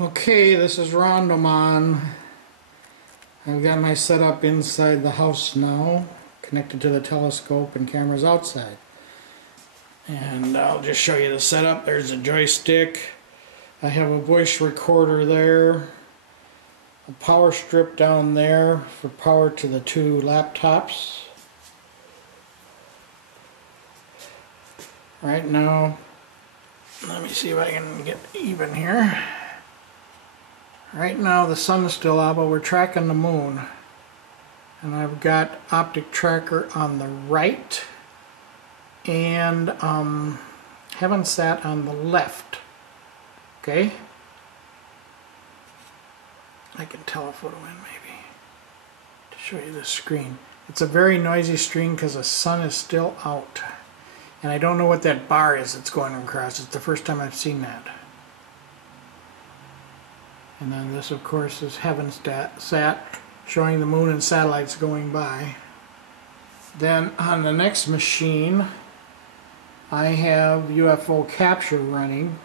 Okay, this is Rondomon. I've got my setup inside the house now, connected to the telescope and cameras outside. And I'll just show you the setup. There's a joystick. I have a voice recorder there. A power strip down there for power to the two laptops. Right now, let me see if I can get even here. Right now the sun is still out, but we're tracking the moon. And I've got OpticTracker on the right and haven't sat on the left. Okay? I can telephoto in maybe to show you the screen. It's a very noisy screen because the sun is still out. And I don't know what that bar is that's going across. It's the first time I've seen that. And then this, of course, is HeavenSat, showing the moon and satellites going by. Then on the next machine, I have UFO capture running.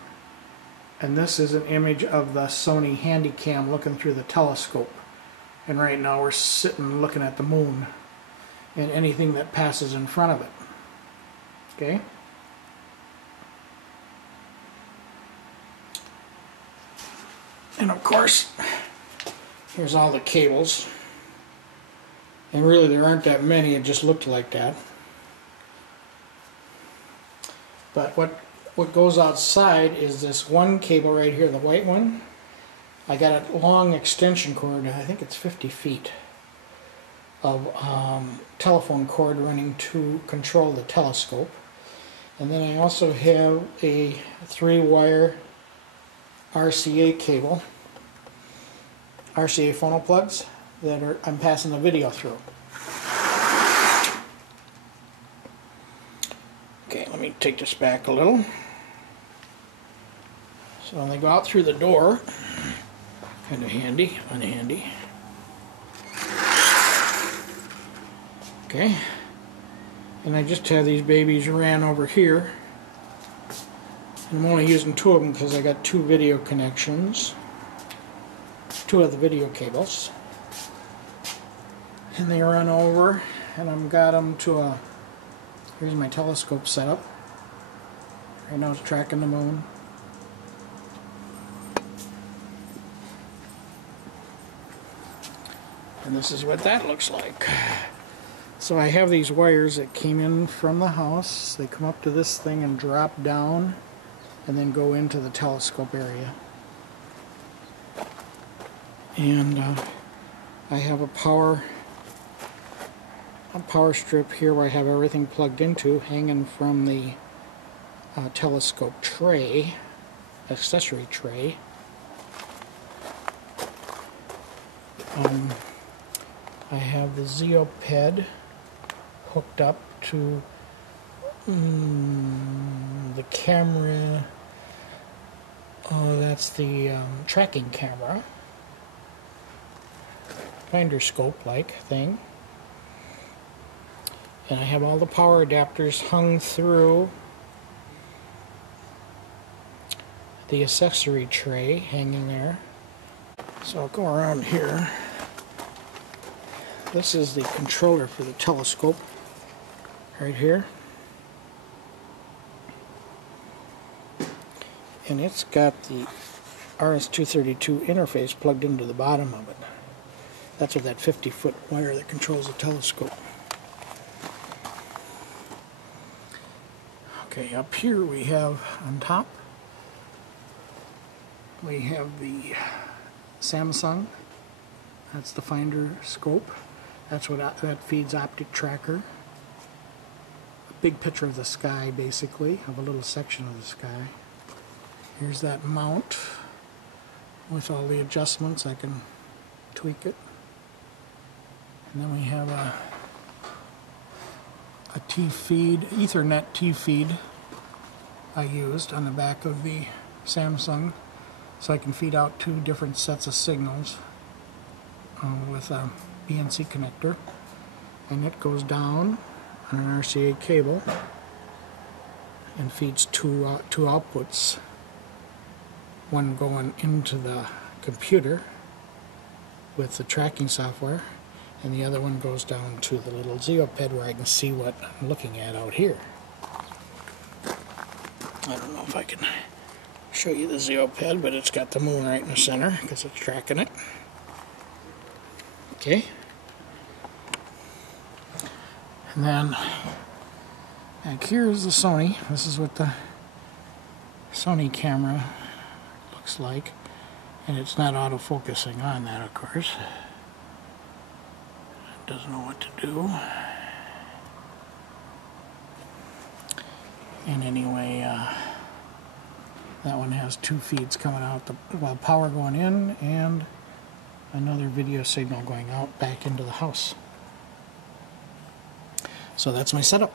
And this is an image of the Sony HandyCam looking through the telescope. And right now we're sitting looking at the moon and anything that passes in front of it. Okay? And of course, here's all the cables. And really there aren't that many, it just looked like that. But what goes outside is this one cable right here, the white one. I got a long extension cord, I think it's 50 feet, of telephone cord running to control the telescope. And then I also have a 3-wire RCA cable, RCA phono plugs that I'm passing the video through. Okay, let me take this back a little. So when they go out through the door, kind of handy, unhandy. Okay, and I just have these babies ran over here. I'm only using 2 of them because I got 2 video connections, 2 of the video cables, and they run over, and I've got them to a, here's my telescope setup. Right now it's tracking the moon. And this is what that looks like. So I have these wires that came in from the house. They come up to this thing and drop down and then go into the telescope area. And I have a power strip here where I have everything plugged into, hanging from the telescope tray, accessory tray. I have the Zeoped hooked up to the camera. Oh, that's the tracking camera, finder scope like thing. And I have all the power adapters hung through the accessory tray hanging there. So I'll go around here. This is the controller for the telescope right here. And it's got the RS-232 interface plugged into the bottom of it. That's with that 50-foot wire that controls the telescope. Okay, up here we have, on top, we have the SamSung. That's the finder scope. That's what that feeds OpticTracker. A big picture of the sky, basically, of a little section of the sky. Here's that mount with all the adjustments. I can tweak it. And then we have a T-feed, Ethernet T-feed I used on the back of the SamSung, so I can feed out 2 different sets of signals with a BNC connector, and it goes down on an RCA cable and feeds two outputs one going into the computer with the tracking software, and the other one goes down to the little Zeoped where I can see what I'm looking at out here. I don't know if I can show you the Zeoped, but it's got the moon right in the center because it's tracking it. Okay. And then back here is the Sony. This is what the Sony camera looks like. And it's not auto-focusing on that, of course. It doesn't know what to do. And anyway, that one has two feeds coming out, well, power going in and another video signal going out back into the house. So that's my setup.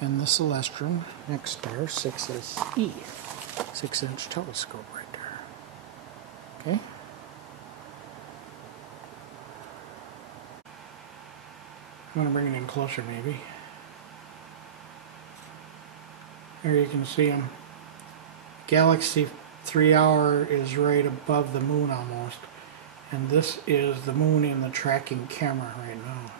And the Celestron NexStar 6SE, 6-inch telescope right there. Okay. I'm going to bring it in closer maybe. There you can see them. Galaxy 3 hour is right above the moon almost. And this is the moon in the tracking camera right now.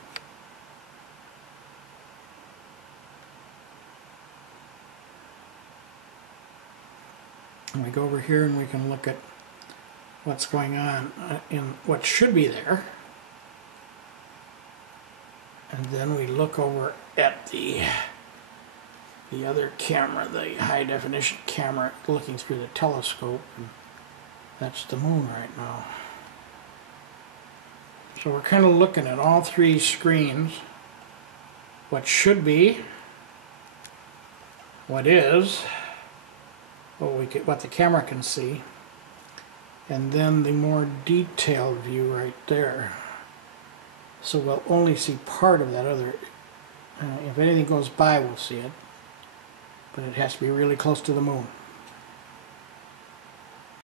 And we go over here and we can look at what's going on in what should be there. And then we look over at the other camera, the high definition camera looking through the telescope, and that's the moon right now. So we're kind of looking at all three screens, what should be, what is, what the camera can see, and then the more detailed view right there. So we'll only see part of that other. If anything goes by, we'll see it. But it has to be really close to the moon.